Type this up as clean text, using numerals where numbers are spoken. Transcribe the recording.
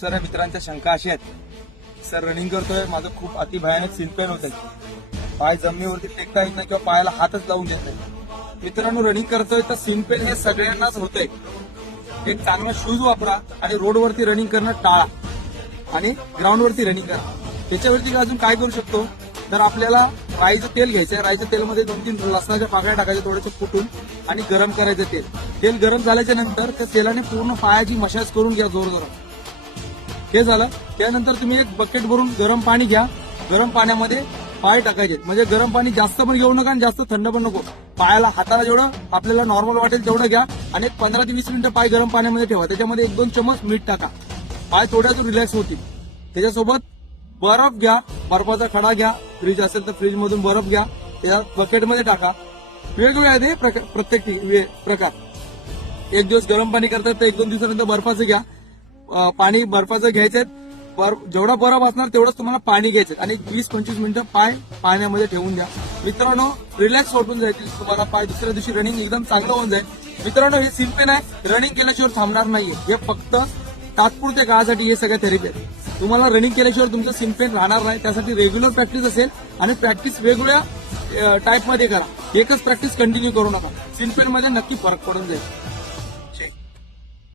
साऱ्या मित्रांच्या शंका अशा आहेत, सर रनिंग करतोय, माझं खूप अति भयानक सीन पेन होत आहे, पाय जमिनीवरती टेकता येत नाही किंवा पायाला हातच लावून देत नाही. मित्रांनो, रनिंग करतोय तर सीन पेन हे सगळ्यांनाच होतंय. एक चांगला शूज वापरा आणि रोडवरती रनिंग करणं टाळा आणि ग्राउंडवरती रनिंग करा. त्याच्यावरती अजून काय करू शकतो, तर आपल्याला राईचं तेल घ्यायचंय. राईचं तेलमध्ये 2-3 लसणाच्या पाकळ्या टाकायच्या थोडेसे कुटून आणि गरम करायचं तेल. तेल गरम झाल्याच्या नंतर त्या तेलाने पूर्ण पायाची मसाज करून घ्या जोरजोरात. हे झालं. त्यानंतर तुम्ही एक बकेट भरून गरम पाणी घ्या. गरम पाण्यामध्ये पाय टाकायचे. म्हणजे गरम पाणी जास्त पण घेऊ नका आणि जास्त थंड पण नको. पायाला हाताला जेवढं आपल्याला नॉर्मल वाटेल तेवढं घ्या आणि 15 ते 20 मिनिटं पाय गरम पाण्यामध्ये ठेवा. त्याच्यामध्ये 1-2 चमच मीठ टाका. पाय थोड्याच रिलॅक्स होतील. त्याच्यासोबत बर्फ घ्या, बर्फाचा खडा घ्या. फ्रीज असेल तर फ्रीज मधून बर्फ घ्या, त्या बकेटमध्ये टाका. वेगवेगळे आहे ते प्रत्येक प्रकार. एक दिवस गरम पाणी करतात तर 1-2 दिवसानंतर बर्फाचं घ्या. पाणी बर्फाचं घ्यायचंय. जेवढा बर्फ असणार तेवढंच तुम्हाला पाणी घ्यायचं आणि 20-25 मिनिटं पाय पाण्यामध्ये ठेवून द्या. मित्रांनो, रिलॅक्स वाटून जाईल तुम्हाला. पाय दुसऱ्या दिवशी रनिंग एकदम चांगलं होऊन जाईल. मित्रांनो, हे सीन पेन आहे, रनिंग केल्याशिवाय थांबणार नाहीये. हे फक्त तात्पुरत्या काळासाठी हे सगळ्या थेरपी आहेत. तुम्हाला रनिंग केल्याशिवाय तुमचं सीन पेन राहणार नाही. त्यासाठी रेग्युलर प्रॅक्टिस असेल आणि प्रॅक्टिस वेगवेगळ्या टाईपमध्ये करा. एकच प्रॅक्टिस कंटिन्यू करू नका. सीन पेन मध्ये नक्की फरक पडून जाईल.